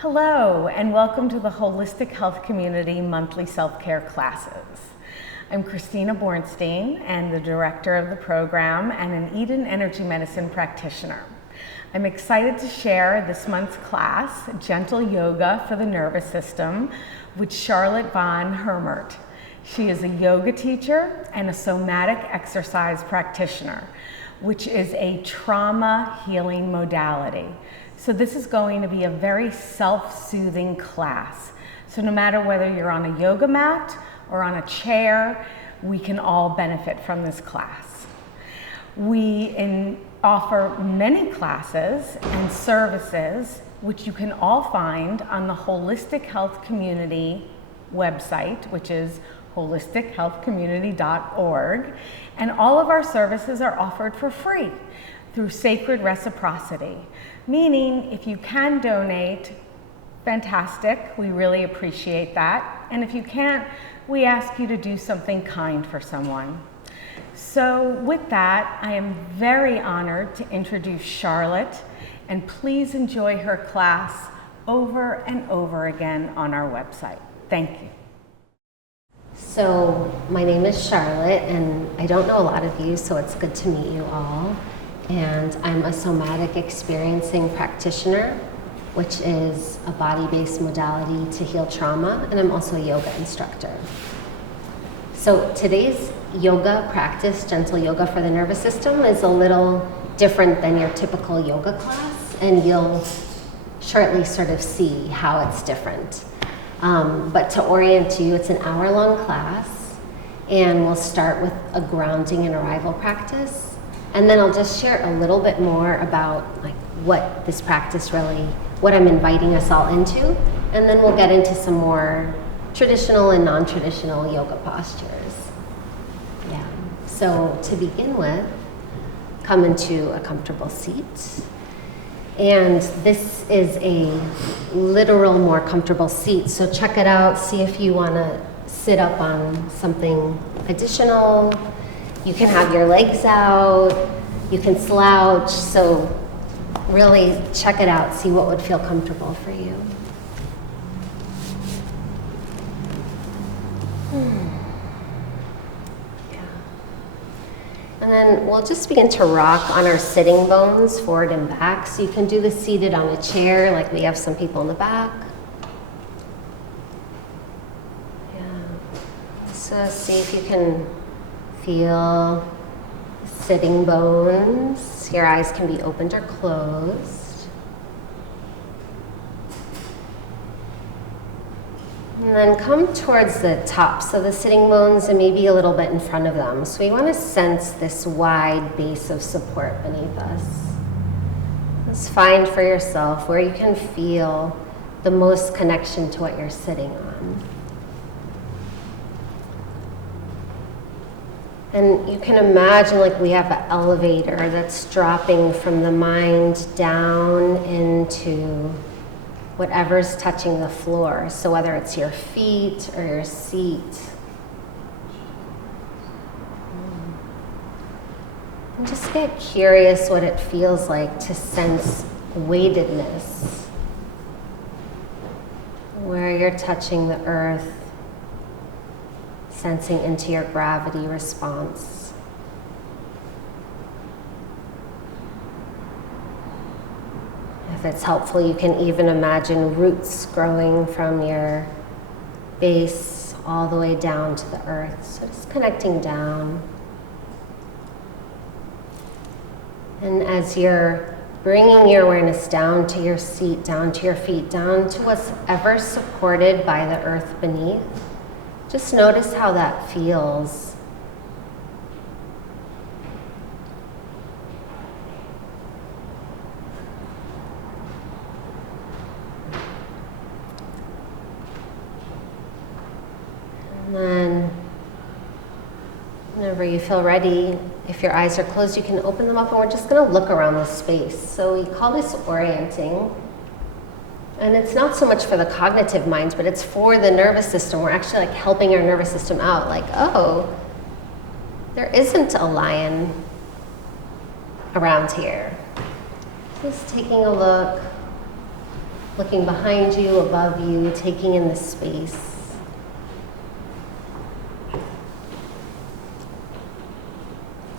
Hello, and welcome to the Holistic Health Community monthly self-care classes. I'm Christina Bornstein, and the director of the program and an Eden Energy Medicine practitioner. I'm excited to share this month's class, Gentle Yoga for the Nervous System, with Charlotte von Hemert. She is a yoga teacher and a somatic exercise practitioner, which is a trauma healing modality. So this is going to be a very self-soothing class. So no matter whether you're on a yoga mat or on a chair, we can all benefit from this class. We offer many classes and services, which you can all find on the Holistic Health Community website, which is holistichealthcommunity.org. And all of our services are offered for free through sacred reciprocity. Meaning, if you can donate, fantastic, we really appreciate that. And if you can't, we ask you to do something kind for someone. So with that, I am very honored to introduce Charlotte, and please enjoy her class over and over again on our website. Thank you. So my name is Charlotte, and I don't know a lot of you, so it's good to meet you all. And I'm a somatic experiencing practitioner, which is a body-based modality to heal trauma, and I'm also a yoga instructor. So today's yoga practice, Gentle Yoga for the Nervous System, is a little different than your typical yoga class, and you'll shortly sort of see how it's different. But to orient you, it's an hour-long class, and we'll start with a grounding and arrival practice. And then I'll just share a little bit more about what this practice really, what I'm inviting us all into. And then we'll get into some more traditional and non-traditional yoga postures. Yeah. So to begin with, come into a comfortable seat. And this is a literal, more comfortable seat. So check it out, see if you want to sit up on something additional. You can have your legs out, you can slouch, so really check it out, see what would feel comfortable for you. Yeah. And then we'll just begin to rock on our sitting bones, forward and back. So you can do this seated on a chair, like we have some people in the back. Yeah. So see if you can feel sitting bones. Your eyes can be opened or closed. And then come towards the tops of the sitting bones and maybe a little bit in front of them. So we want to sense this wide base of support beneath us. Just find for yourself where you can feel the most connection to what you're sitting on. And you can imagine we have an elevator that's dropping from the mind down into whatever's touching the floor. So whether it's your feet or your seat. And just get curious what it feels like to sense weightedness. Where you're touching the earth. Sensing into your gravity response. If it's helpful, you can even imagine roots growing from your base all the way down to the earth. So just connecting down. And as you're bringing your awareness down to your seat, down to your feet, down to whatever supported by the earth beneath, just notice how that feels. And then, whenever you feel ready, if your eyes are closed, you can open them up, and we're just going to look around the space. So we call this orienting. And it's not so much for the cognitive minds, but it's for the nervous system. We're actually helping our nervous system out. Oh, there isn't a lion around here. Just taking a look. Looking behind you, above you, taking in the space.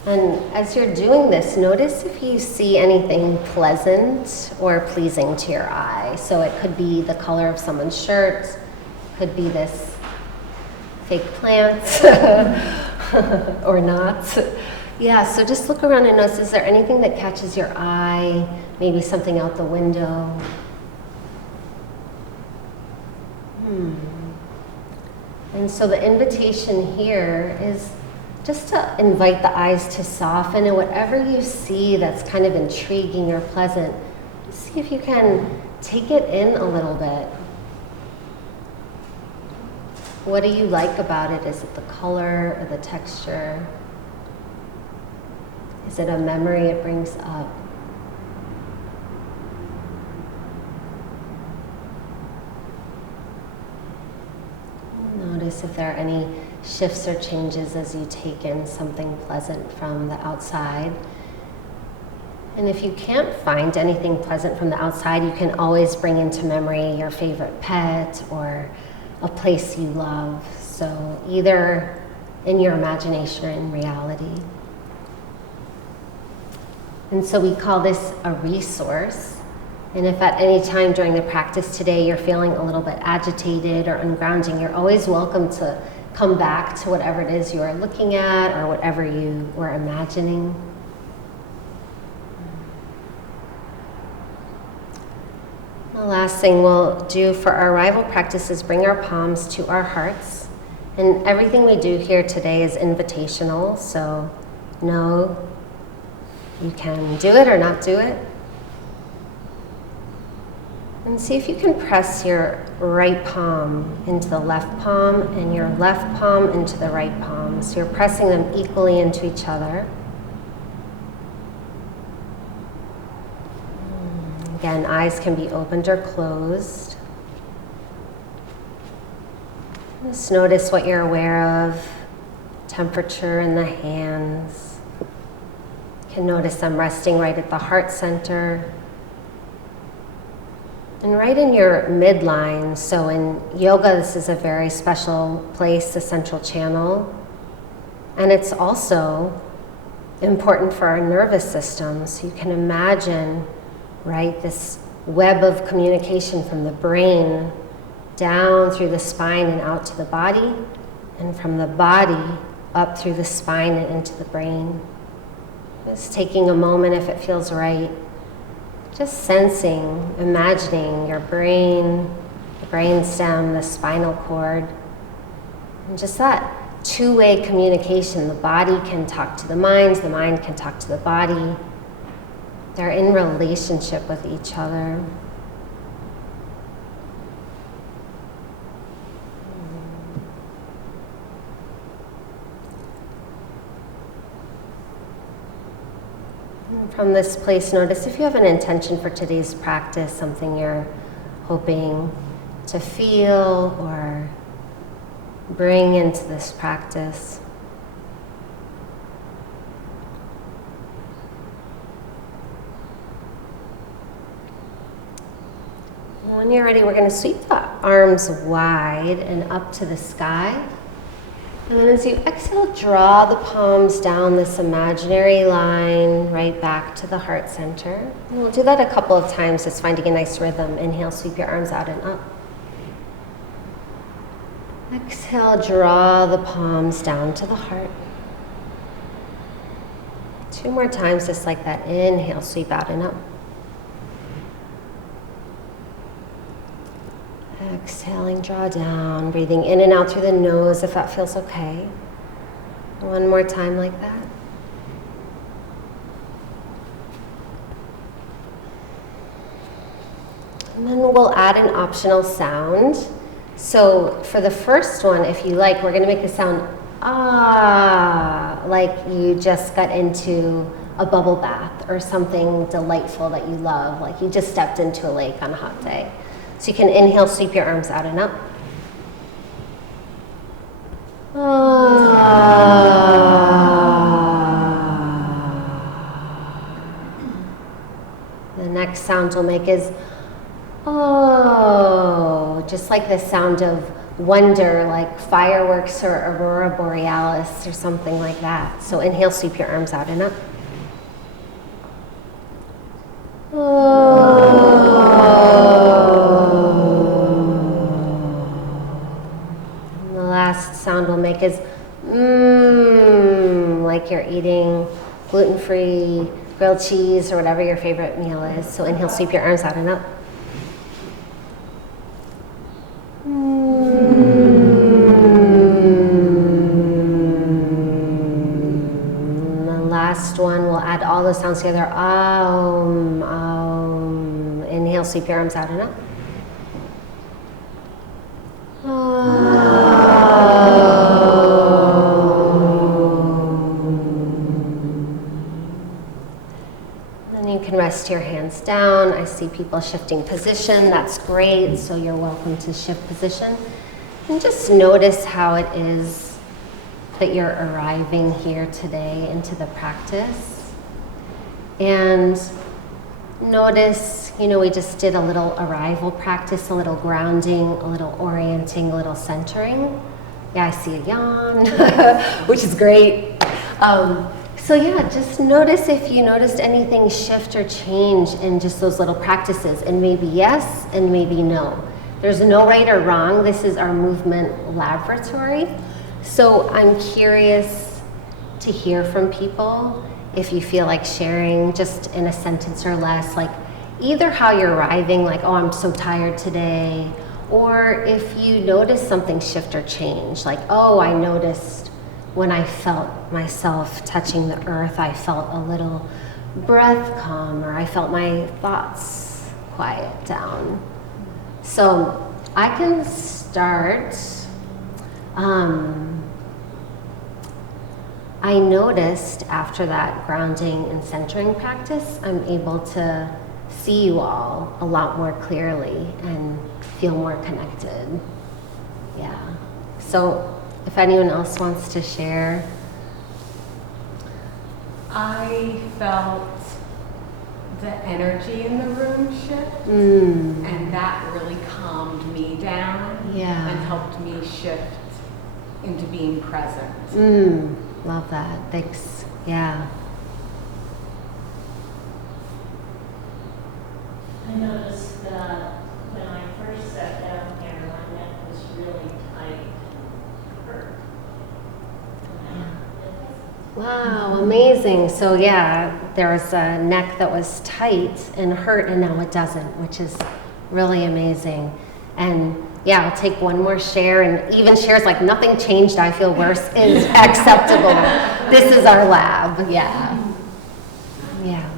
And as you're doing this, notice if you see anything pleasant or pleasing to your eye. So it could be the color of someone's shirt, could be this fake plant, or not. Yeah, so just look around and notice, is there anything that catches your eye? Maybe something out the window. And so the invitation here is just to invite the eyes to soften, and whatever you see that's kind of intriguing or pleasant, see if you can take it in a little bit. What do you like about it? Is it the color or the texture? Is it a memory it brings up? Notice if there are any shifts or changes as you take in something pleasant from the outside. And if you can't find anything pleasant from the outside, you can always bring into memory your favorite pet or a place you love. So either in your imagination or in reality. And so we call this a resource. And if at any time during the practice today you're feeling a little bit agitated or ungrounding, you're always welcome to come back to whatever it is you are looking at or whatever you were imagining. The last thing we'll do for our arrival practice is bring our palms to our hearts. And everything we do here today is invitational, so no, you can do it or not do it. And see if you can press your right palm into the left palm and your left palm into the right palm. So you're pressing them equally into each other. Again, eyes can be opened or closed. Just notice what you're aware of, temperature in the hands. You can notice them resting right at the heart center. And right in your midline, so in yoga, this is a very special place, the central channel. And it's also important for our nervous system. So you can imagine, right, this web of communication from the brain down through the spine and out to the body, and from the body up through the spine and into the brain. Just taking a moment, if it feels right, just sensing, imagining your brain, the brain stem, the spinal cord, and just that two-way communication. The body can talk to the mind can talk to the body. They're in relationship with each other. From this place, notice if you have an intention for today's practice, something you're hoping to feel or bring into this practice. When you're ready, we're going to sweep the arms wide and up to the sky. And then as you exhale, draw the palms down this imaginary line right back to the heart center. And we'll do that a couple of times, just finding a nice rhythm. Inhale, sweep your arms out and up. Exhale, draw the palms down to the heart. 2 more times, just like that. Inhale, sweep out and up. Exhaling, draw down, breathing in and out through the nose if that feels okay. 1 more time like that. And then we'll add an optional sound. So for the first one, if you like, we're going to make the sound ah, like you just got into a bubble bath or something delightful that you love, like you just stepped into a lake on a hot day. So you can inhale, sweep your arms out and up. The next sound we'll make is Oh, just like the sound of wonder, like fireworks or aurora borealis or something like that. So inhale, sweep your arms out and up. And the last sound we'll make is like you're eating gluten-free grilled cheese or whatever your favorite meal is. So inhale, sweep your arms out and up. And the last one, we'll add all those sounds together. Inhale, sweep your arms out and up. Then you can rest your hands down. I see people shifting position. That's great. So you're welcome to shift position. And just notice how it is that you're arriving here today into the practice. And notice, we just did a little arrival practice, a little grounding, a little orienting, a little centering. Yeah, I see a yawn, which is great. So yeah, just notice if you noticed anything shift or change in just those little practices, and maybe yes, and maybe no. There's no right or wrong. This is our movement laboratory. So I'm curious to hear from people if you feel like sharing just in a sentence or less, like either how you're arriving, like, oh, I'm so tired today, or if you notice something shift or change, like, oh, I noticed when I felt myself touching the earth, I felt a little breath calm, or I felt my thoughts quiet down. So I can start. I noticed after that grounding and centering practice, I'm able to see you all a lot more clearly and feel more connected. Yeah. So if anyone else wants to share. I felt the energy in the room shift, and that really calmed me down and helped me shift into being present. Love that. Thanks. Yeah. I noticed that when I first sat down here, my neck was really tight and hurt. Wow, amazing. So yeah, there was a neck that was tight and hurt, and now it doesn't, which is really amazing. And yeah, I'll take one more share, and even shares like nothing changed, I feel worse is acceptable. This is our lab. Yeah. Yeah.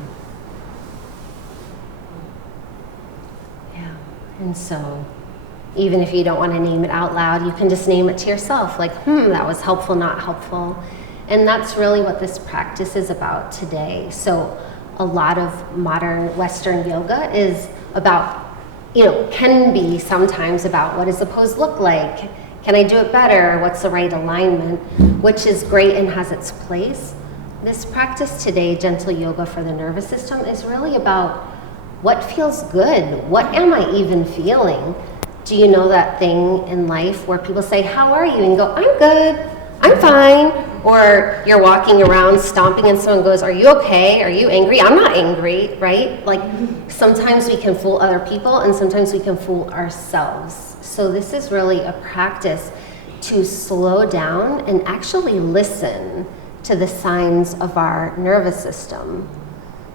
Yeah. And so even if you don't want to name it out loud, you can just name it to yourself, like, that was helpful, not helpful. And that's really what this practice is about today. So a lot of modern Western yoga is about, can be sometimes about what does the pose look like? Can I do it better? What's the right alignment? Which is great and has its place. This practice today, gentle yoga for the nervous system, is really about what feels good? What am I even feeling? Do you know that thing in life where people say, how are you? And you go, I'm good, I'm fine. Or you're walking around stomping and someone goes, are you okay? Are you angry? I'm not angry, right? Like sometimes we can fool other people and sometimes we can fool ourselves. So this is really a practice to slow down and actually listen to the signs of our nervous system.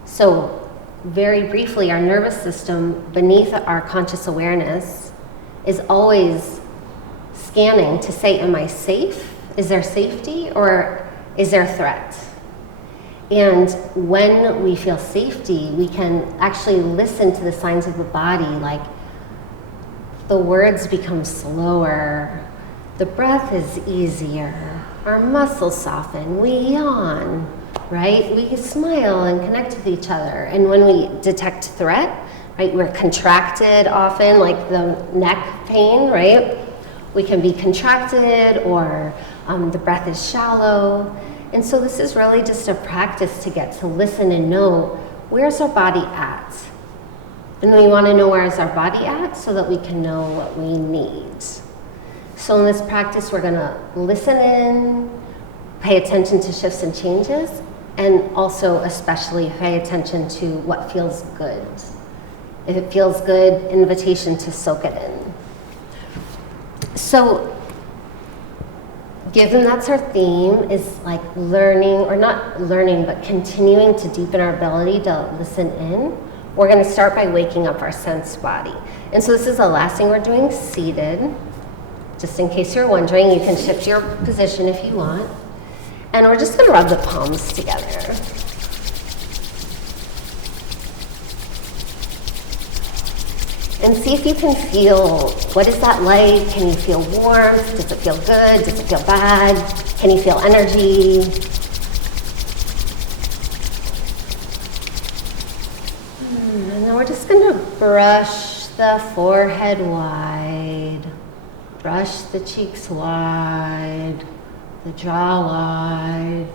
So very briefly, our nervous system beneath our conscious awareness is always scanning to say, am I safe? Is there safety or is there a threat? And when we feel safety, we can actually listen to the signs of the body, like the words become slower, the breath is easier, our muscles soften, we yawn, right? We smile and connect with each other. And when we detect threat, right, we're contracted often, like the neck pain, right? We can be contracted or the breath is shallow. And so this is really just a practice to get to listen and know, where's our body at? And we want to know where is our body at so that we can know what we need. So in this practice, we're going to listen in, pay attention to shifts and changes, and also especially pay attention to what feels good. If it feels good, invitation to soak it in. So given that's our theme, is like learning, or not learning, but continuing to deepen our ability to listen in, we're going to start by waking up our sense body. And so this is the last thing we're doing seated. Just in case you're wondering, you can shift your position if you want. And we're just going to rub the palms together. And see if you can feel, what is that like? Can you feel warmth? Does it feel good? Does it feel bad? Can you feel energy? And then we're just going to brush the forehead wide, brush the cheeks wide, the jaw wide,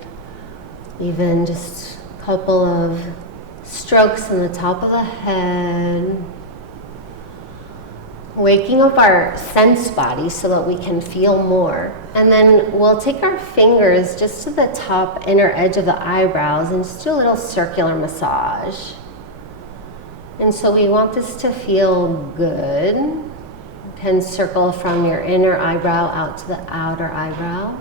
even just a couple of strokes in the top of the head. Waking up our sense body so that we can feel more. And then we'll take our fingers just to the top inner edge of the eyebrows and just do a little circular massage. And so we want this to feel good. You can circle from your inner eyebrow out to the outer eyebrow.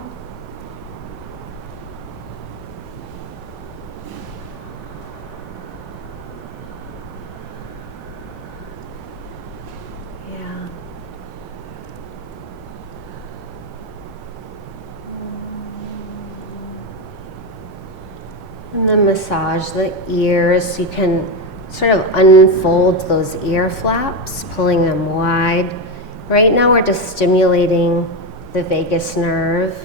And then massage the ears. You can sort of unfold those ear flaps, pulling them wide. Right now we're just stimulating the vagus nerve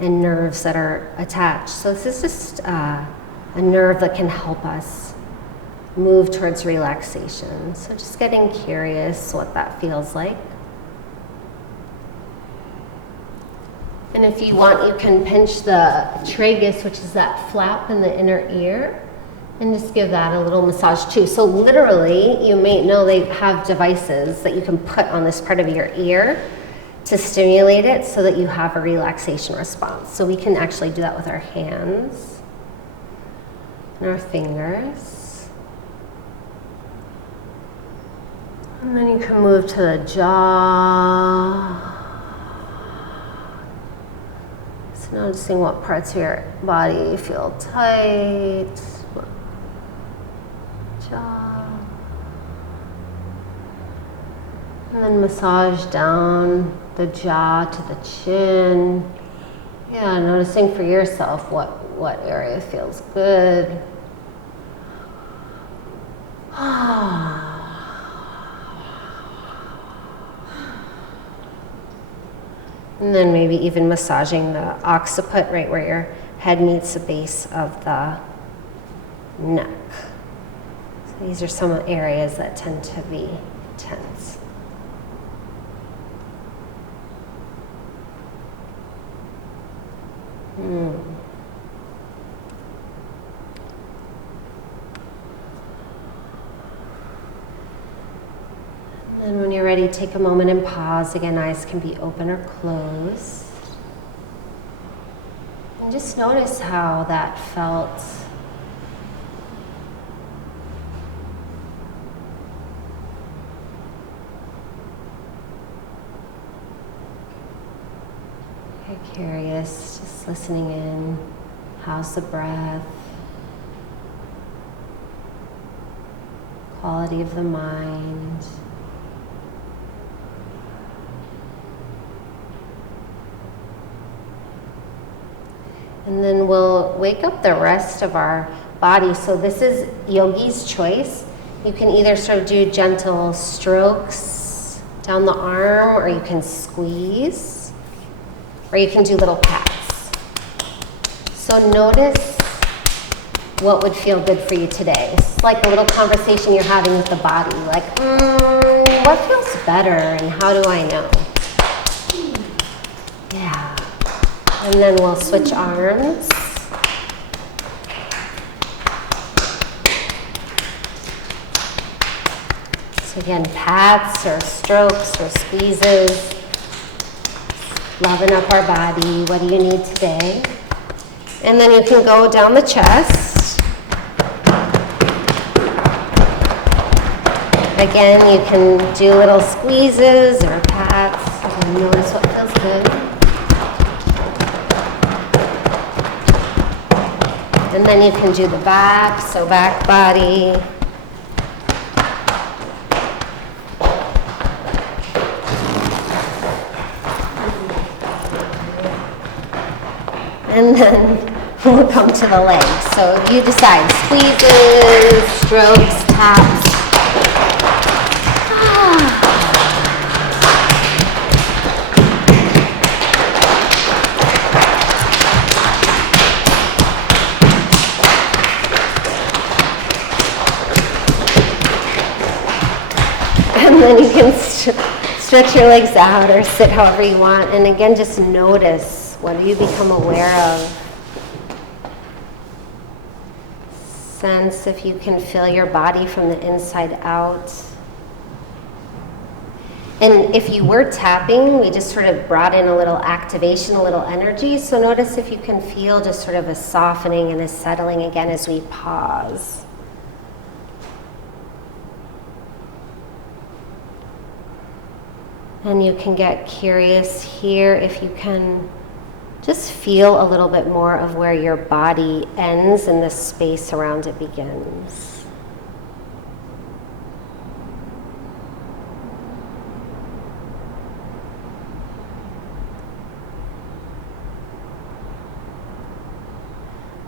and nerves that are attached. So this is just a nerve that can help us move towards relaxation. So just getting curious what that feels like. And if you want, you can pinch the tragus, which is that flap in the inner ear, and just give that a little massage too. So literally, you may know they have devices that you can put on this part of your ear to stimulate it so that you have a relaxation response. So we can actually do that with our hands and our fingers. And then you can move to the jaw. Noticing what parts of your body feel tight. Jaw. And then massage down the jaw to the chin. Yeah, noticing for yourself what area feels good. And then maybe even massaging the occiput right where your head meets the base of the neck. So these are some areas that tend to be tense. And when you're ready, take a moment and pause. Again, eyes can be open or closed. And just notice how that felt. You're curious, just listening in. How's the breath? Quality of the mind. And then we'll wake up the rest of our body. So this is yogi's choice. You can either sort of do gentle strokes down the arm, or you can squeeze, or you can do little pats. So notice what would feel good for you today. It's like a little conversation you're having with the body. Like, what feels better and how do I know? Yeah. And then we'll switch arms. So again, pats or strokes or squeezes, loving up our body. What do you need today? And then you can go down the chest. Again, you can do little squeezes or pats. And notice what feels good. And then you can do the back, so back body. And then we'll come to the legs. So you decide, squeezes, strokes, taps. And then you can stretch your legs out or sit however you want. And again, just notice. What do you become aware of? Sense if you can feel your body from the inside out. And if you were tapping, we just sort of brought in a little activation, a little energy. So notice if you can feel just sort of a softening and a settling again as we pause. And you can get curious here if you can just feel a little bit more of where your body ends and the space around it begins.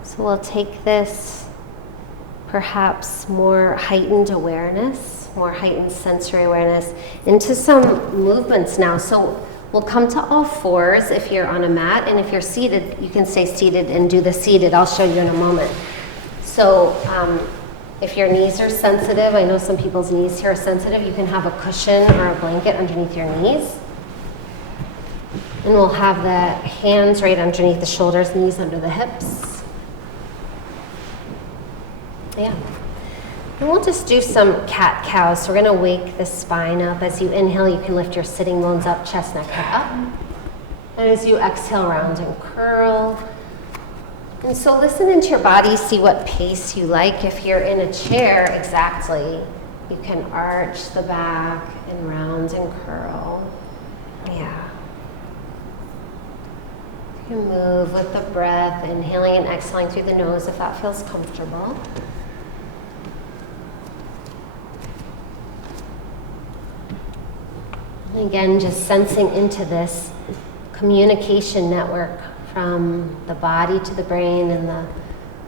So we'll take this perhaps more heightened awareness, more heightened sensory awareness into some movements now. So we'll come to all fours if you're on a mat, and if you're seated, you can stay seated and do the seated. I'll show you in a moment. So if your knees are sensitive, I know some people's knees here are sensitive, you can have a cushion or a blanket underneath your knees. And we'll have the hands right underneath the shoulders, knees under the hips. Yeah. And we'll just do some cat-cow. So we're going to wake the spine up. As you inhale, you can lift your sitting bones up, chest, neck, head up. And as you exhale, round and curl. And so listen into your body, see what pace you like. If you're in a chair, exactly, you can arch the back and round and curl. Yeah. You can move with the breath, inhaling and exhaling through the nose if that feels comfortable. Again, just sensing into this communication network from the body to the brain and the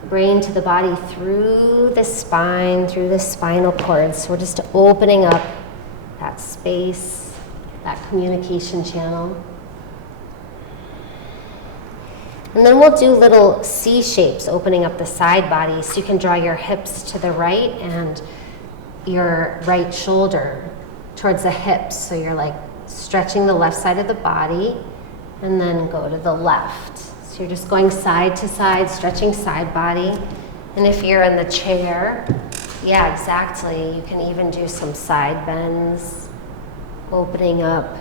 brain to the body through the spine, through the spinal cord. So we're just opening up that space, that communication channel. And then we'll do little C shapes, opening up the side body. So you can draw your hips to the right and your right shoulder towards the hips. So you're like stretching the left side of the body and then go to the left. So you're just going side to side, stretching side body. And if you're in the chair, yeah, exactly. You can even do some side bends, opening up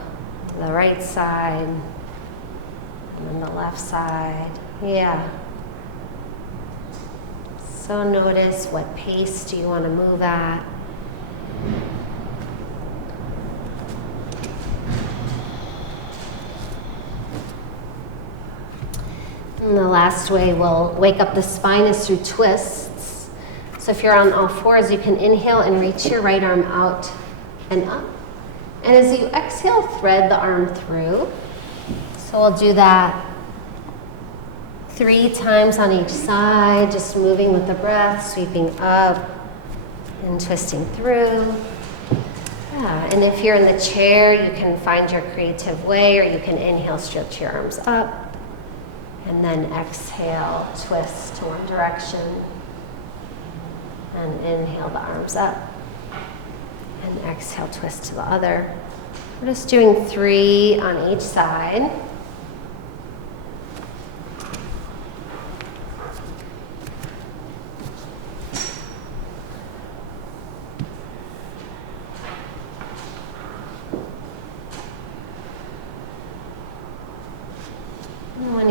to the right side and then the left side. Yeah. So notice what pace do you want to move at. And the last way we'll wake up the spine is through twists. So if you're on all fours, you can inhale and reach your right arm out and up. And as you exhale, thread the arm through. So we'll do that 3 times on each side, just moving with the breath, sweeping up and twisting through. Yeah. And if you're in the chair, you can find your creative way, or you can inhale, stretch your arms up. And then exhale, twist to one direction. And inhale the arms up. And exhale, twist to the other. We're just doing 3 on each side.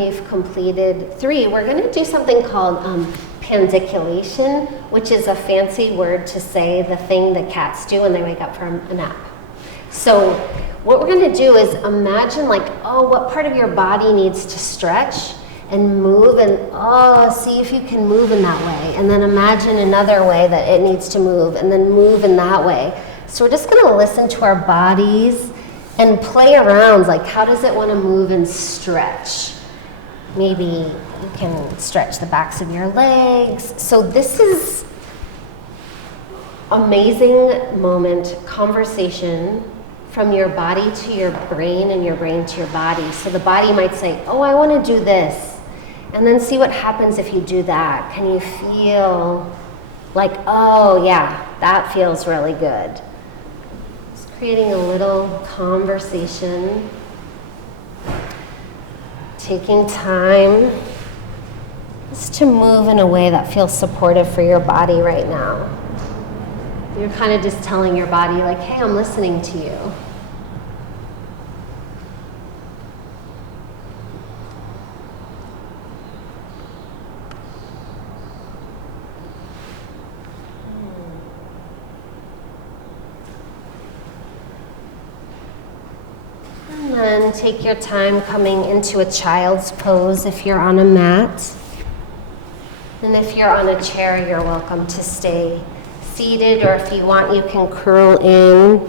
you've completed 3, we're going to do something called pandiculation, which is a fancy word to say the thing that cats do when they wake up from a nap. So what we're going to do is imagine like, oh, what part of your body needs to stretch and move, and see if you can move in that way. And then imagine another way that it needs to move, and then move in that way. So we're just going to listen to our bodies and play around, like how does it want to move and stretch? Maybe you can stretch the backs of your legs. So this is amazing moment, conversation from your body to your brain and your brain to your body. So the body might say, oh, I want to do this. And then see what happens if you do that. Can you feel like, oh yeah, that feels really good. Just creating a little conversation. Taking time just to move in a way that feels supportive for your body right now. You're kind of just telling your body like, hey, I'm listening to you. And then take your time coming into a child's pose if you're on a mat. And if you're on a chair, you're welcome to stay seated, or if you want, you can curl in.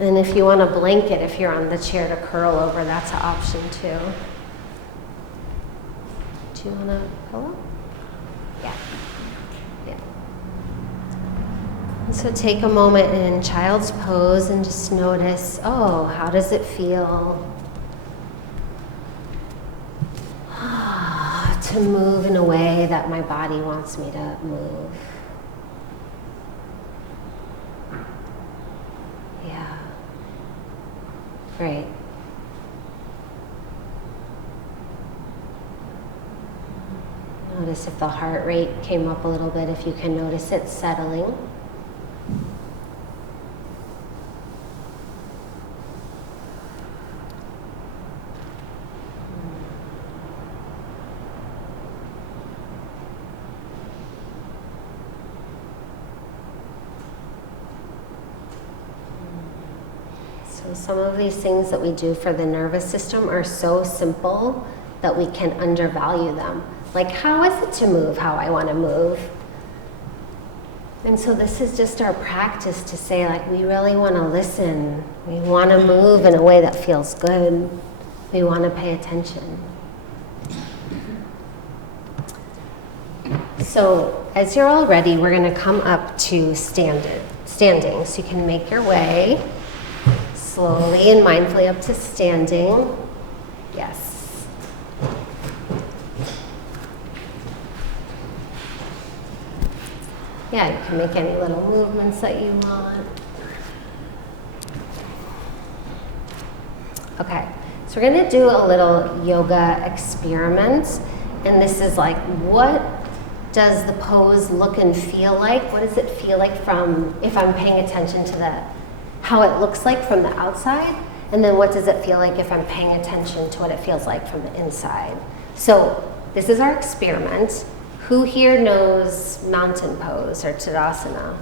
And if you want a blanket, if you're on the chair, to curl over, that's an option too. Do you want a pillow? Yeah. Yeah. And so take a moment in child's pose and just notice, oh, how does it feel to move in a way that my body wants me to move? Yeah. Great. Notice if the heart rate came up a little bit, if you can notice it settling. So some of these things that we do for the nervous system are so simple that we can undervalue them. Like, how is it to move how I want to move? And so this is just our practice to say, like, we really want to listen. We want to move in a way that feels good. We want to pay attention. So as you're all ready, we're going to come up to standing. So you can make your way slowly and mindfully up to standing. Yes. Yeah, you can make any little movements that you want. Okay, so we're going to do a little yoga experiment. And this is like, what does the pose look and feel like? What does it feel like from, if I'm paying attention to how it looks like from the outside? And then what does it feel like if I'm paying attention to what it feels like from the inside? So this is our experiment. Who here knows mountain pose or Tadasana?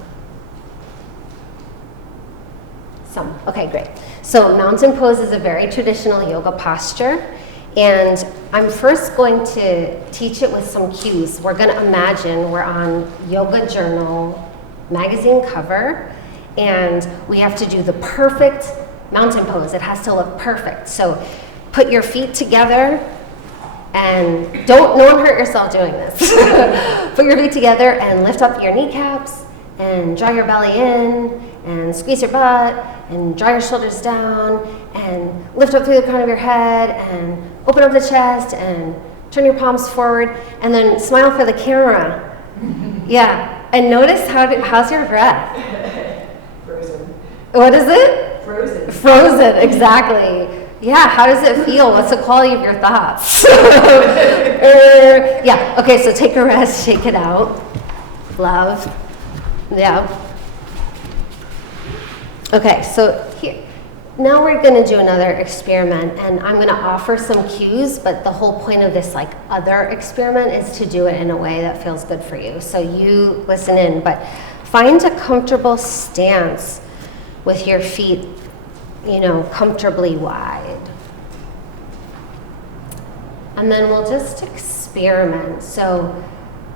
Some. Okay, great. So mountain pose is a very traditional yoga posture. And I'm first going to teach it with some cues. We're going to imagine we're on Yoga Journal magazine cover, and we have to do the perfect mountain pose. It has to look perfect. So put your feet together, and no one hurt yourself doing this. Put your feet together and lift up your kneecaps and draw your belly in and squeeze your butt and draw your shoulders down and lift up through the crown of your head and open up the chest and turn your palms forward and then smile for the camera. Yeah, and notice how's your breath? Frozen. What is it? Frozen. Frozen, exactly. Yeah, how does it feel? What's the quality of your thoughts? Yeah, okay, so take a rest, shake it out. Love. Yeah. Okay, so here. now we're going to do another experiment, and I'm going to offer some cues, but the whole point of this like other experiment is to do it in a way that feels good for you. So you listen in, but find a comfortable stance with your feet, comfortably wide. And then we'll just experiment. So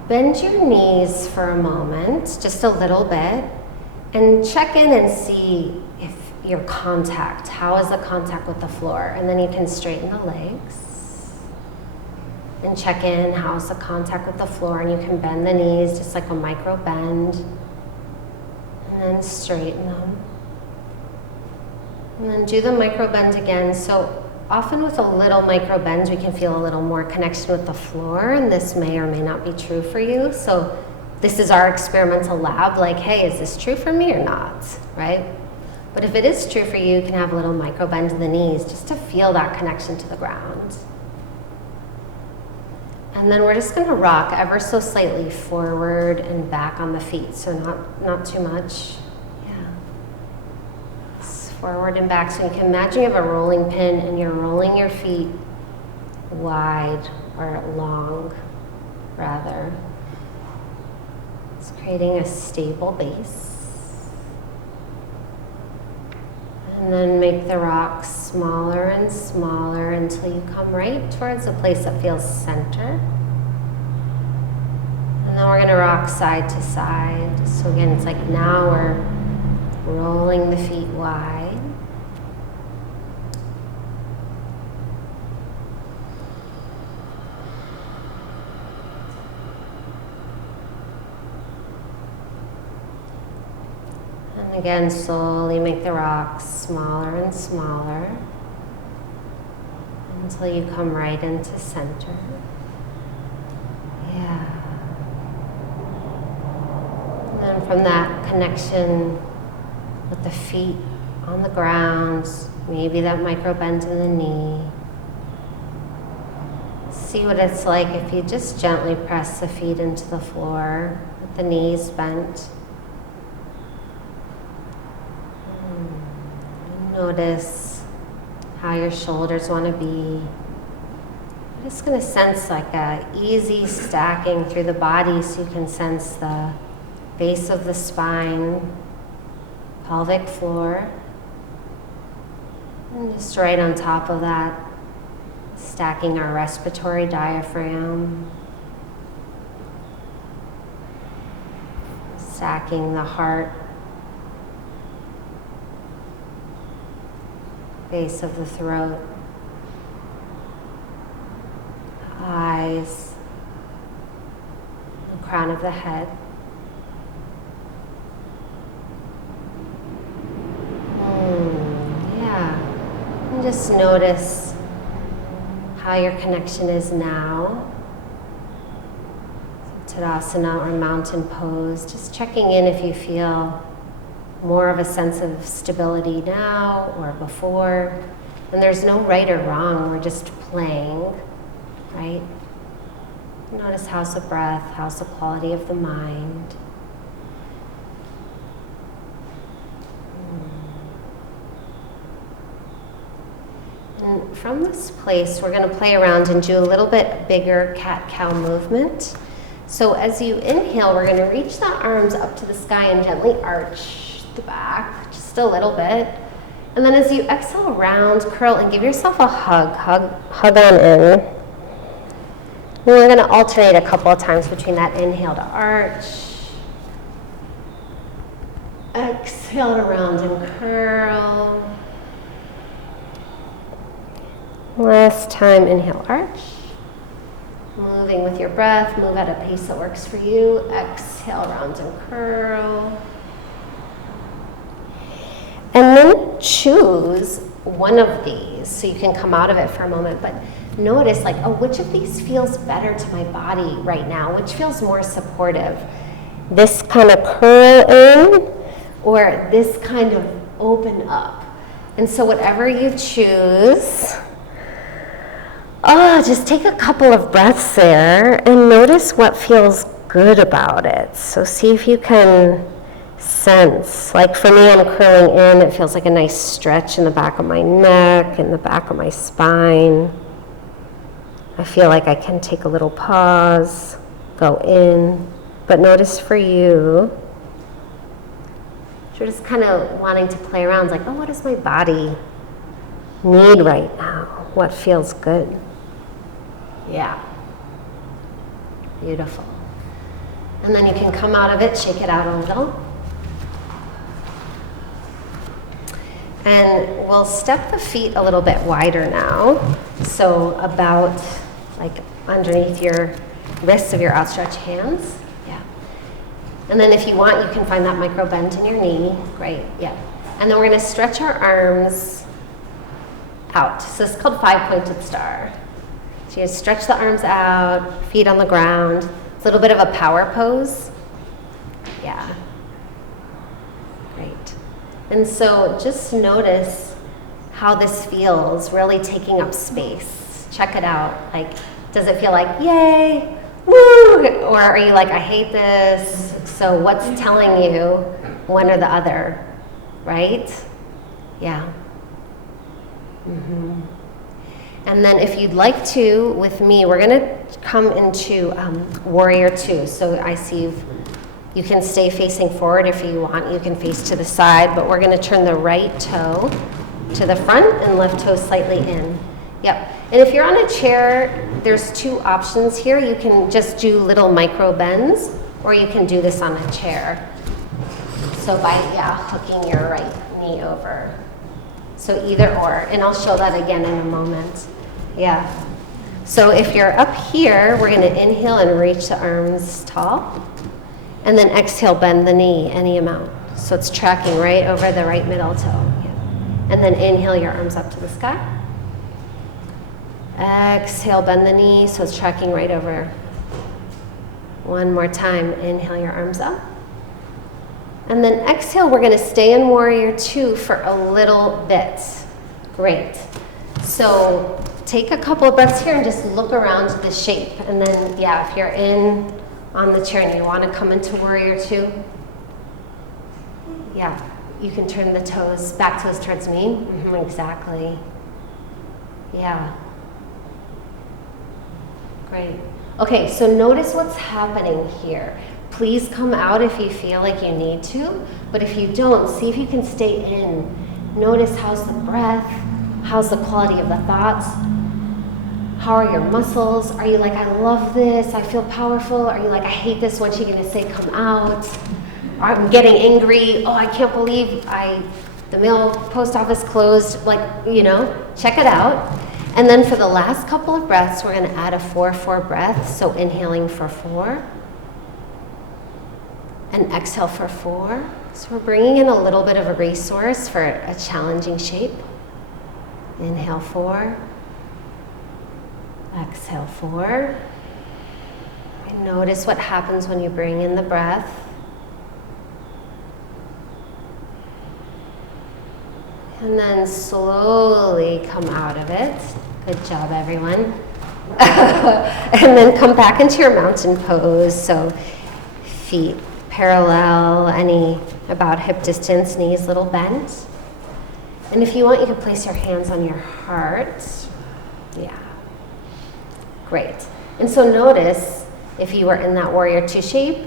bend your knees for a moment, just a little bit, and check in and see if your contact, how is the contact with the floor? And then you can straighten the legs and check in, how's the contact with the floor? And you can bend the knees, just like a micro bend, and then straighten them. And then do the micro bend again. So often with a little micro bend, we can feel a little more connection with the floor, and this may or may not be true for you. So this is our experimental lab, like, hey, is this true for me or not, right? But if it is true for you, you can have a little micro bend in the knees just to feel that connection to the ground. And then we're just going to rock ever so slightly forward and back on the feet, so not too much. Yeah. Just forward and back. So you can imagine you have a rolling pin and you're rolling your feet wide or long, rather. It's creating a stable base. And then make the rocks smaller and smaller until you come right towards a place that feels center. And then we're going to rock side to side. So again, it's like now we're rolling the feet wide. Again, slowly make the rocks smaller and smaller until you come right into center. Yeah. And then from that connection with the feet on the ground, maybe that micro bend in the knee. See what it's like if you just gently press the feet into the floor with the knees bent. Notice how your shoulders want to be. I'm just going to sense like a easy stacking through the body so you can sense the base of the spine, pelvic floor. And just right on top of that, stacking our respiratory diaphragm. Stacking the heart. Base of the throat, eyes, the crown of the head. Yeah. And just notice how your connection is now. Tadasana or mountain pose. Just checking in if you feel more of a sense of stability now or before. And there's no right or wrong, we're just playing, right? Notice how's the breath, how's the quality of the mind. And from this place, we're going to play around and do a little bit bigger cat-cow movement. So as you inhale, we're going to reach the arms up to the sky and gently arch the back, just a little bit. And then as you exhale, round, curl, and give yourself a hug on in. And we're going to alternate a couple of times between that inhale to arch, exhale to round and curl. Last time, inhale, arch. Moving with your breath, move at a pace that works for you. Exhale, round and curl. And then choose one of these, so you can come out of it for a moment, but notice like, oh, which of these feels better to my body right now? Which feels more supportive? This kind of curl in, or this kind of open up? And so whatever you choose, just take a couple of breaths there and notice what feels good about it. So see if you can sense. Like for me, I'm curling in. It feels like a nice stretch in the back of my neck and the back of my spine. I feel like I can take a little pause, go in. But notice for you, you're just kind of wanting to play around, like, oh, what does my body need right now? What feels good? Yeah. Beautiful. And then you can come out of it, shake it out a little. And we'll step the feet a little bit wider now. So about like underneath your wrists of your outstretched hands. Yeah. And then if you want, you can find that micro bend in your knee. Great, yeah. And then we're gonna stretch our arms out. So it's called 5-pointed star. So you stretch the arms out, feet on the ground. It's a little bit of a power pose. Yeah. Great. And so just notice how this feels, really taking up space. Check it out. Like, does it feel like, yay, woo? Or are you like, I hate this? So what's telling you one or the other, right? Yeah. Mm-hmm. And then if you'd like to, with me, we're gonna come into warrior two. So I see you can stay facing forward if you want. You can face to the side, but we're gonna turn the right toe to the front and left toe slightly in. Yep. And if you're on a chair, there's two options here. You can just do little micro bends, or you can do this on a chair. So by, hooking your right knee over. So either or, and I'll show that again in a moment. Yeah. So if you're up here, we're gonna inhale and reach the arms tall. And then exhale, bend the knee any amount. So it's tracking right over the right middle toe. Yeah. And then inhale your arms up to the sky. Exhale, bend the knee, so it's tracking right over. One more time, inhale your arms up. And then exhale, we're gonna stay in warrior two for a little bit. Great. So take a couple of breaths here and just look around the shape. And then, if you're in on the chair and you wanna come into warrior two, you can turn the toes, back toes towards me. Mm-hmm, exactly. Yeah. Great. Okay, so notice what's happening here. Please come out if you feel like you need to, but if you don't, see if you can stay in. Notice how's the breath, how's the quality of the thoughts, how are your muscles? Are you like, I love this, I feel powerful? Are you like, I hate this, what's she gonna say, come out? I'm getting angry, oh, I can't believe the mail post office closed, like, check it out. And then for the last couple of breaths, we're gonna add a 4-4 breath, so inhaling for 4. And exhale for 4. So we're bringing in a little bit of a resource for a challenging shape. Inhale 4. Exhale 4. And notice what happens when you bring in the breath. And then slowly come out of it. Good job, everyone. And then come back into your mountain pose. So feet parallel, about hip distance, knees little bent. And if you want, you can place your hands on your heart. Yeah. Great. And so notice, if you were in that warrior two shape,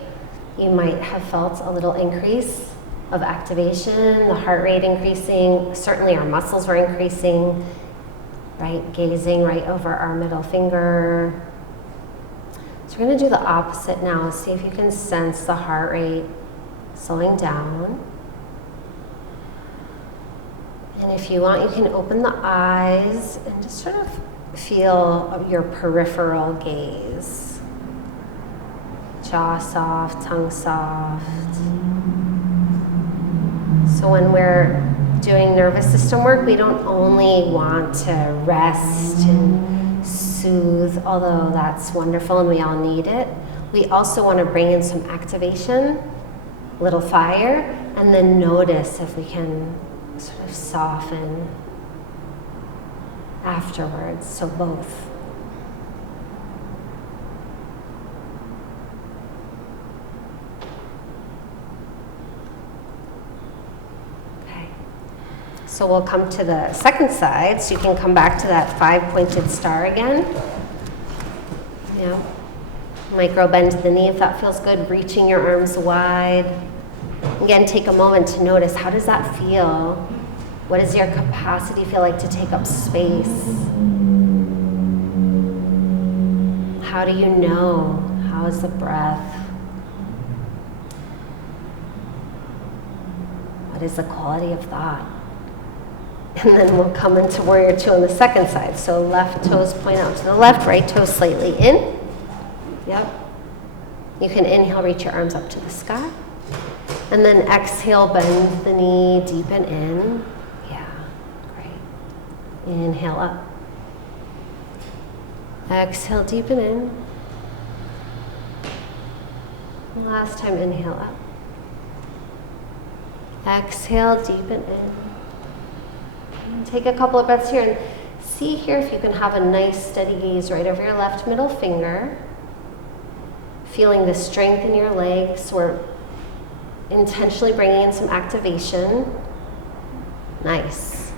you might have felt a little increase of activation, the heart rate increasing, certainly our muscles were increasing, right? Gazing right over our middle finger. So we're gonna do the opposite now. See if you can sense the heart rate slowing down. And if you want, you can open the eyes and just sort of feel your peripheral gaze. Jaw soft, tongue soft. So when we're doing nervous system work, we don't only want to rest and soothe, although that's wonderful and we all need it. We also want to bring in some activation, a little fire, and then notice if we can sort of soften afterwards, so both. So we'll come to the second side, so you can come back to that 5-pointed star again. Yeah. Micro bend the knee if that feels good, reaching your arms wide. Again, take a moment to notice, how does that feel? What does your capacity feel like to take up space? How do you know? How is the breath? What is the quality of thought? And then we'll come into warrior two on the second side. So left toes point out to the left, right toes slightly in. Yep. You can inhale, reach your arms up to the sky. And then exhale, bend the knee, deepen in. Yeah, great. Inhale up. Exhale, deepen in. Last time, inhale up. Exhale, deepen in. And take a couple of breaths here and see here if you can have a nice steady gaze right over your left middle finger. Feeling the strength in your legs. We're intentionally bringing in some activation. Nice.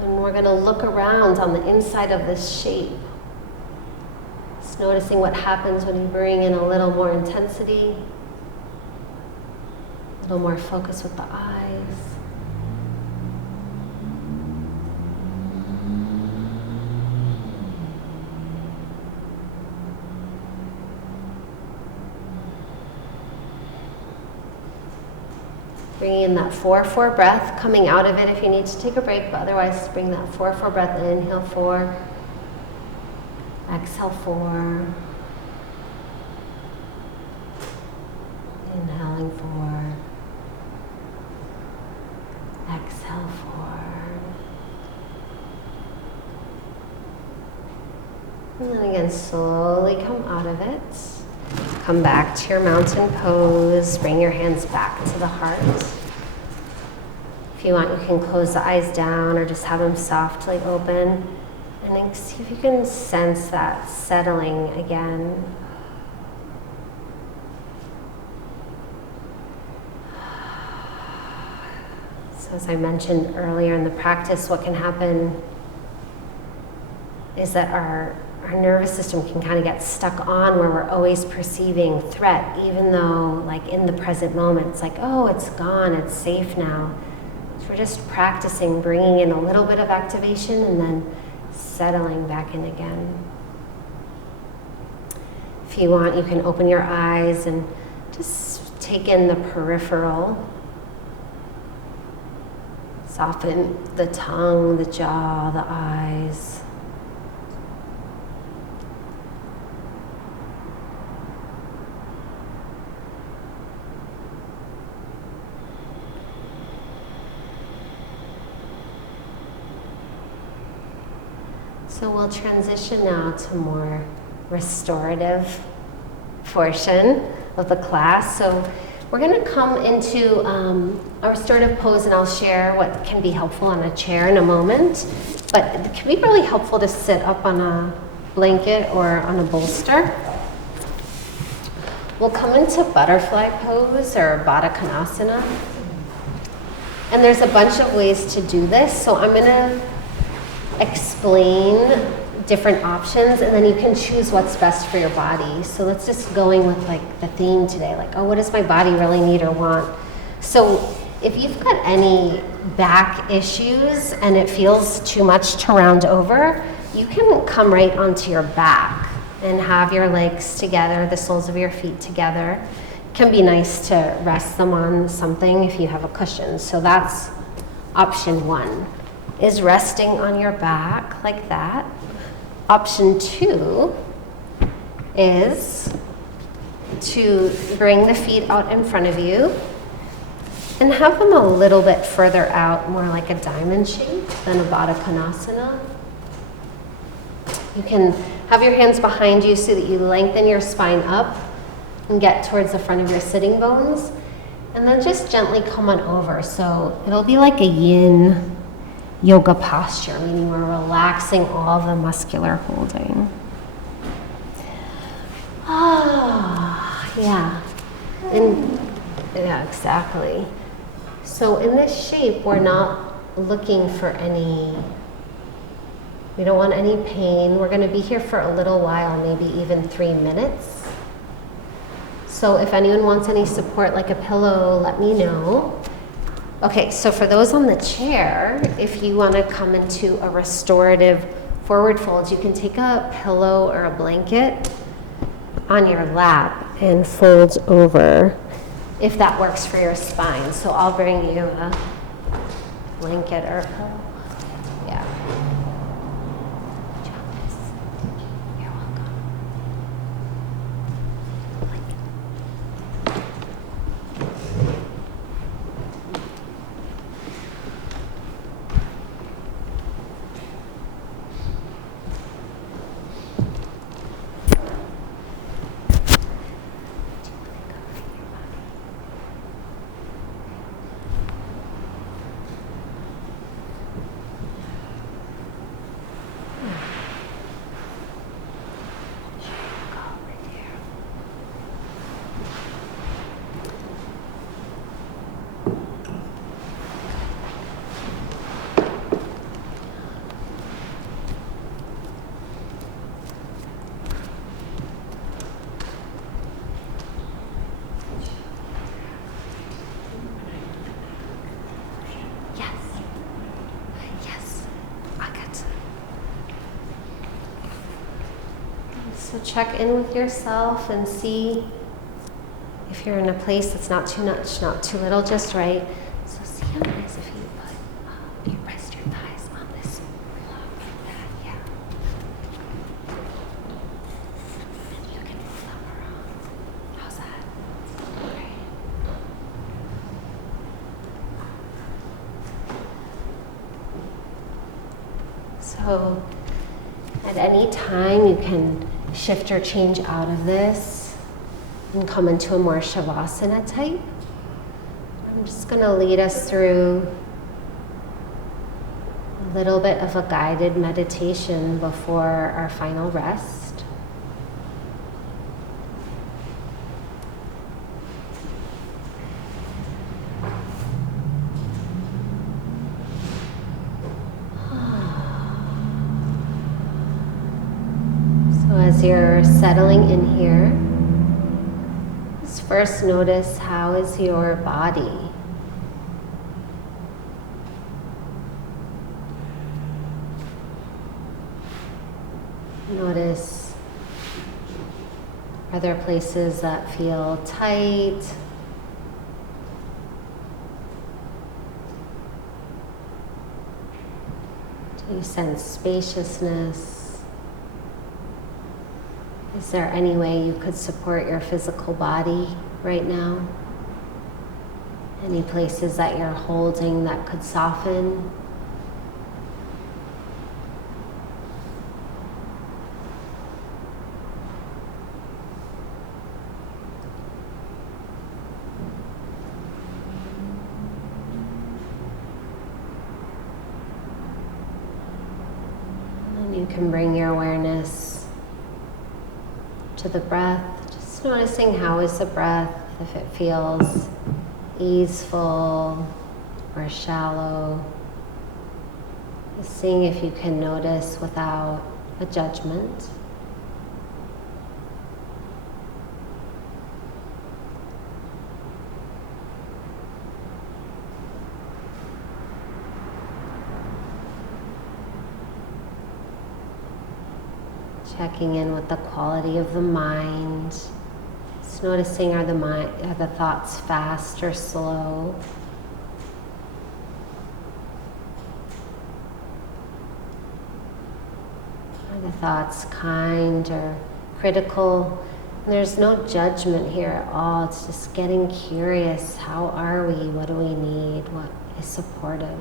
And we're going to look around on the inside of this shape. Just noticing what happens when you bring in a little more intensity, a little more focus with the eyes. Bringing in that 4-4 breath, coming out of it if you need to take a break, but otherwise bring that 4-4 breath in. Inhale 4, exhale 4, inhaling 4, exhale 4. And then again, slowly come out of it. Come back to your mountain pose. Bring your hands back to the heart. If you want, you can close the eyes down or just have them softly open. And then see if you can sense that settling again. So as I mentioned earlier in the practice, what can happen is that our nervous system can kind of get stuck on where we're always perceiving threat, even though like in the present moment, it's like, oh, it's gone, it's safe now. So we're just practicing bringing in a little bit of activation and then settling back in again. If you want, you can open your eyes and just take in the peripheral. Soften the tongue, the jaw, the eyes. So we'll transition now to more restorative portion of the class. So we're going to come into a restorative pose, and I'll share what can be helpful on a chair in a moment. But it can be really helpful to sit up on a blanket or on a bolster. We'll come into butterfly pose or Baddha Konasana. And there's a bunch of ways to do this. So I'm going to explain different options, and then you can choose what's best for your body. So let's just going with like the theme today, like, oh, what does my body really need or want? So if you've got any back issues and it feels too much to round over, you can come right onto your back and have your legs together, the soles of your feet together. It can be nice to rest them on something if you have a cushion. So that's option 1. Is resting on your back like that. Option 2 is to bring the feet out in front of you and have them a little bit further out, more like a diamond shape than a Baddha Konasana. You can have your hands behind you so that you lengthen your spine up and get towards the front of your sitting bones, and then just gently come on over. So it'll be like a yin yoga posture, meaning we're relaxing all the muscular holding. Ah, yeah. And yeah, exactly. So in this shape, we're not looking for we don't want any pain. We're going to be here for a little while, maybe even 3 minutes. So if anyone wants any support, like a pillow, let me know. Okay, so for those on the chair, if you want to come into a restorative forward fold, you can take a pillow or a blanket on your lap and fold over, if that works for your spine. So I'll bring you a blanket or a pillow. Yeah. You're welcome. So check in with yourself and see if you're in a place that's not too much, not too little, just right. So see how nice if you rest your thighs on this block like that, yeah. And you can move them around. How's that? Okay. So at any time you can shift or change out of this and come into a more Shavasana type. I'm just going to lead us through a little bit of a guided meditation before our final rest. As you're settling in here, just first notice, how is your body? Notice, are there places that feel tight? Do you sense spaciousness? Is there any way you could support your physical body right now? Any places that you're holding that could soften? And then you can bring your awareness to the breath, just noticing how is the breath, if it feels easeful or shallow. Just seeing if you can notice without a judgment. Checking in with the quality of the mind. Just noticing, are the thoughts fast or slow? Are the thoughts kind or critical? There's no judgment here at all. It's just getting curious. How are we? What do we need? What is supportive?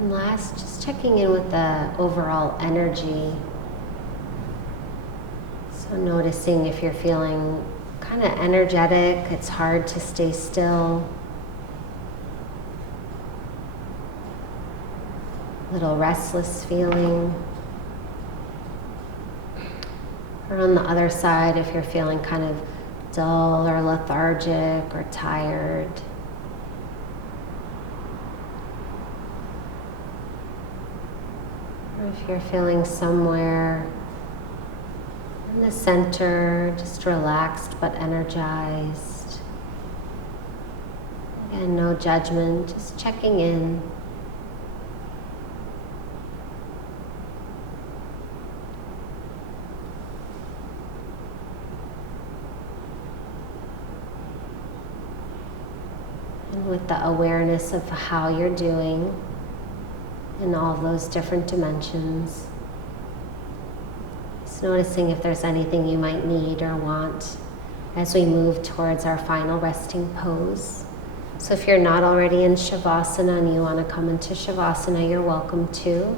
And last, just checking in with the overall energy. So noticing if you're feeling kind of energetic, it's hard to stay still. little restless feeling. Or on the other side, if you're feeling kind of dull or lethargic or tired. Or if you're feeling somewhere in the center, just relaxed but energized. Again, no judgment, just checking in. And with the awareness of how you're doing in all those different dimensions. Just noticing if there's anything you might need or want as we move towards our final resting pose. So if you're not already in Shavasana and you want to come into Shavasana, you're welcome to.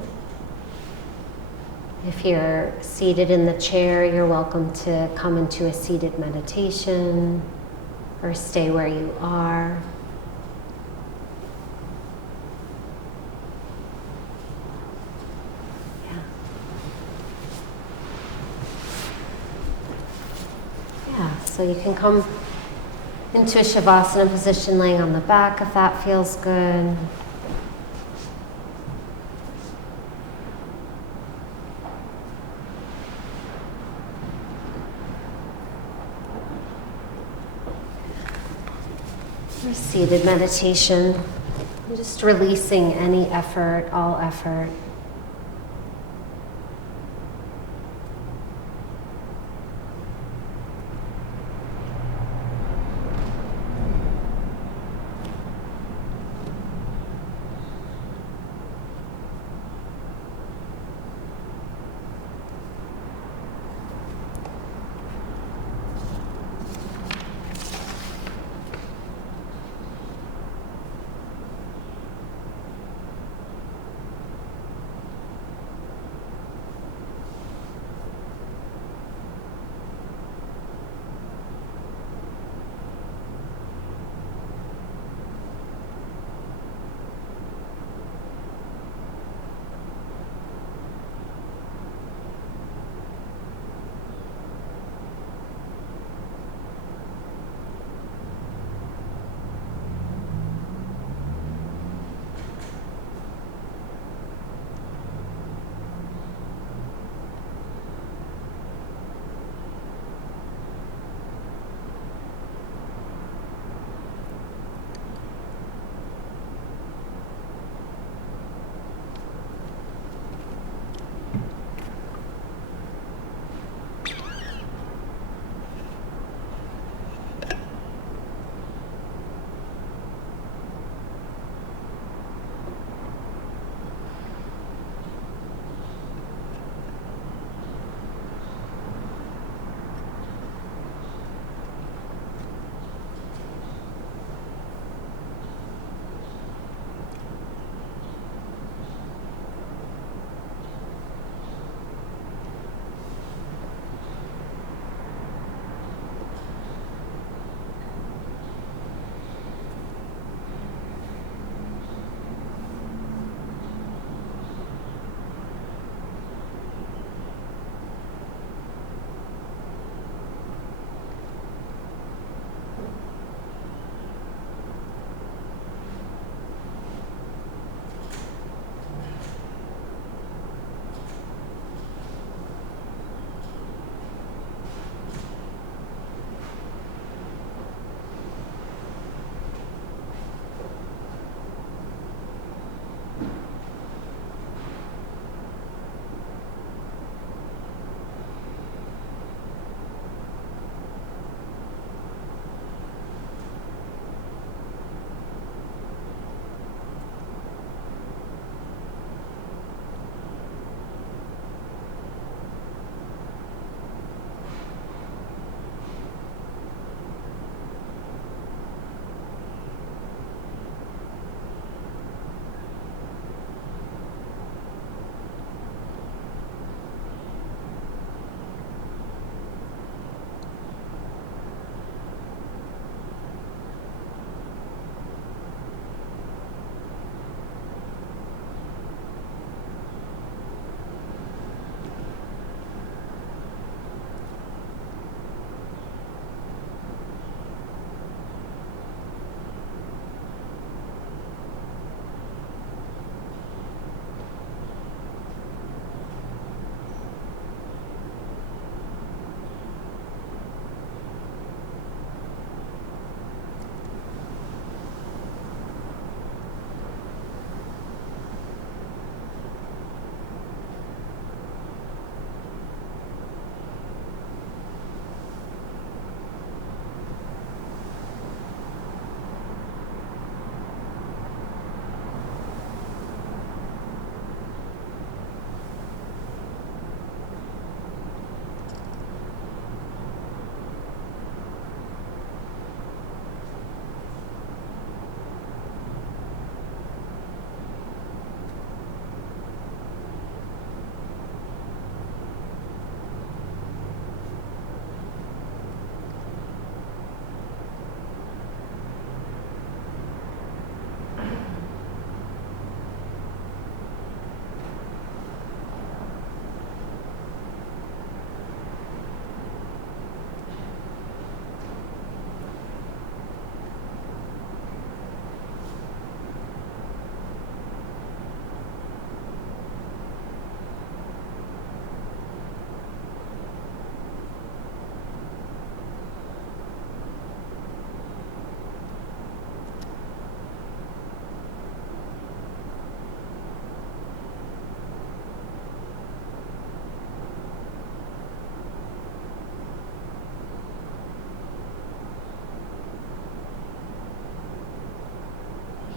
If you're seated in the chair, you're welcome to come into a seated meditation or stay where you are. So you can come into a Shavasana position laying on the back if that feels good. Or seated meditation. Just releasing any effort, all effort.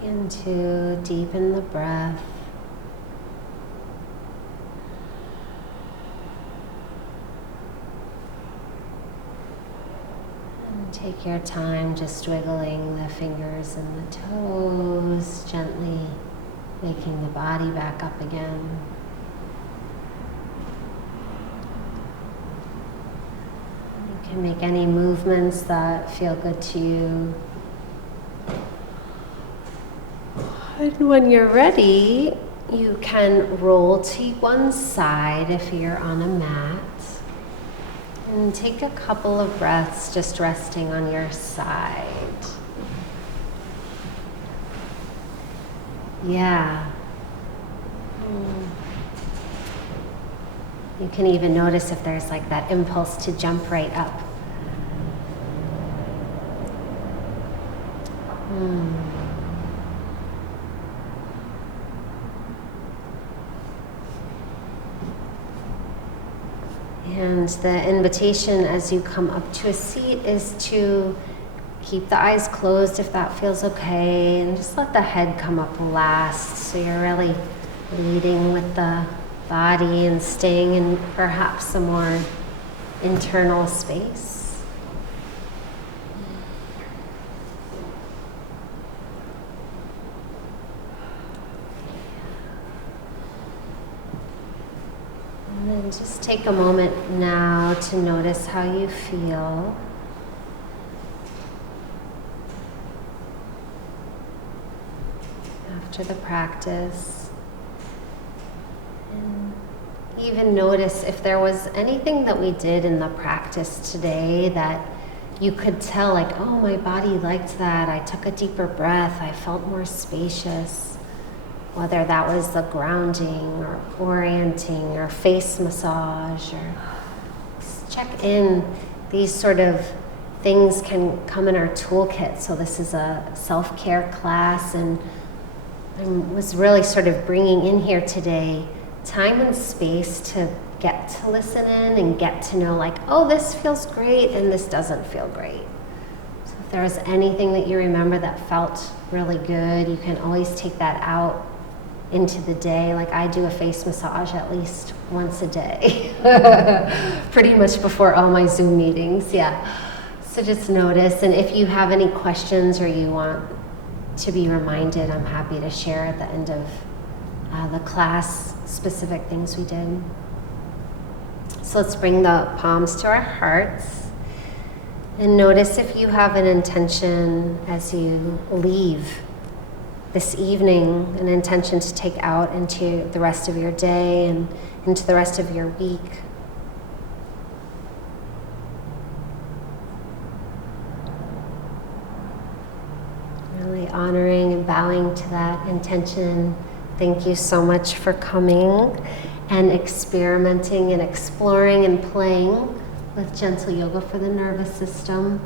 Begin to deepen the breath. And take your time just wiggling the fingers and the toes, gently waking the body back up again. You can make any movements that feel good to you. And when you're ready, you can roll to one side if you're on a mat. And take a couple of breaths just resting on your side. Yeah. You can even notice if there's like that impulse to jump right up. And the invitation as you come up to a seat is to keep the eyes closed if that feels okay, and just let the head come up last. So you're really leading with the body and staying in perhaps some more internal space. And then just take a moment now to notice how you feel. After the practice. And even notice if there was anything that we did in the practice today that you could tell, like, oh, my body liked that. I took a deeper breath. I felt more spacious. Whether that was the grounding or orienting or face massage, or just check in. These sort of things can come in our toolkit. So this is a self-care class, and I was really sort of bringing in here today time and space to get to listen in and get to know, like, oh, this feels great and this doesn't feel great. So if there was anything that you remember that felt really good, you can always take that out into the day. Like, I do a face massage at least once a day, pretty much before all my Zoom meetings, yeah. So just notice, and if you have any questions or you want to be reminded, I'm happy to share at the end of the class specific things we did. So let's bring the palms to our hearts and notice if you have an intention as you leave this evening, an intention to take out into the rest of your day and into the rest of your week. Really honoring and bowing to that intention. Thank you so much for coming and experimenting and exploring and playing with gentle yoga for the nervous system.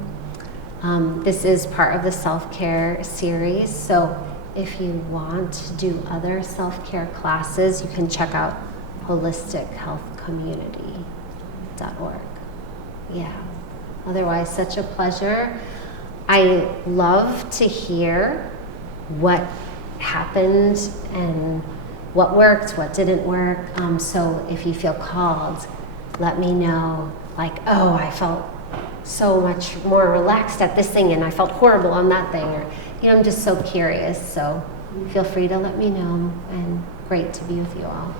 This is part of the self-care series, so if you want to do other self-care classes, you can check out holistichealthcommunity.org. Yeah. Otherwise, such a pleasure. I love to hear what happened and what worked, what didn't work. So if you feel called, let me know. Like, oh, I felt so much more relaxed at this thing and I felt horrible on that thing. Or, I'm just so curious. So feel free to let me know, and great to be with you all.